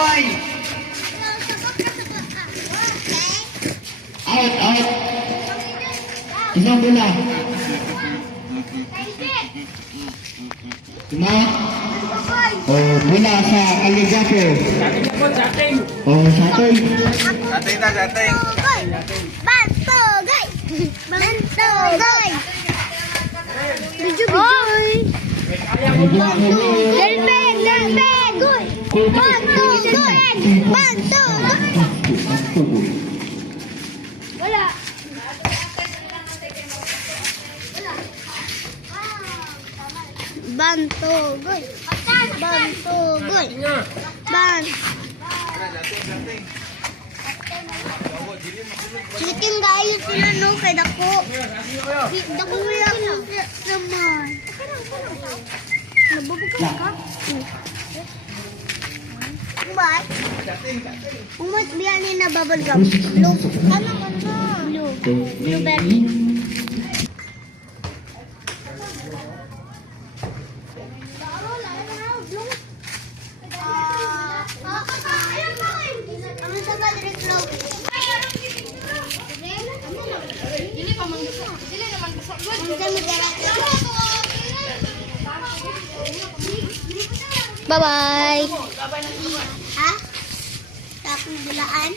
Bye-bye. Out, out. Isang bola. Lima. Oh, bola sa Aligapo. Oh, satay. Satay na, satay. Bantogay! Bantogay! Bidyo-bidyoy! Delpen! Delpen! Bantogay! Bantogay! Wala! Bantogay! Bantogay! Chicken kayo sila no, kay dako. Dako lang naman. Nabubukas ka? Umat? Umat biyan na bubble gum. Blue. Ano ka na? Blue. Blueberry. Ano sa balik flow? Bye-bye. Ha? Takong bulaan?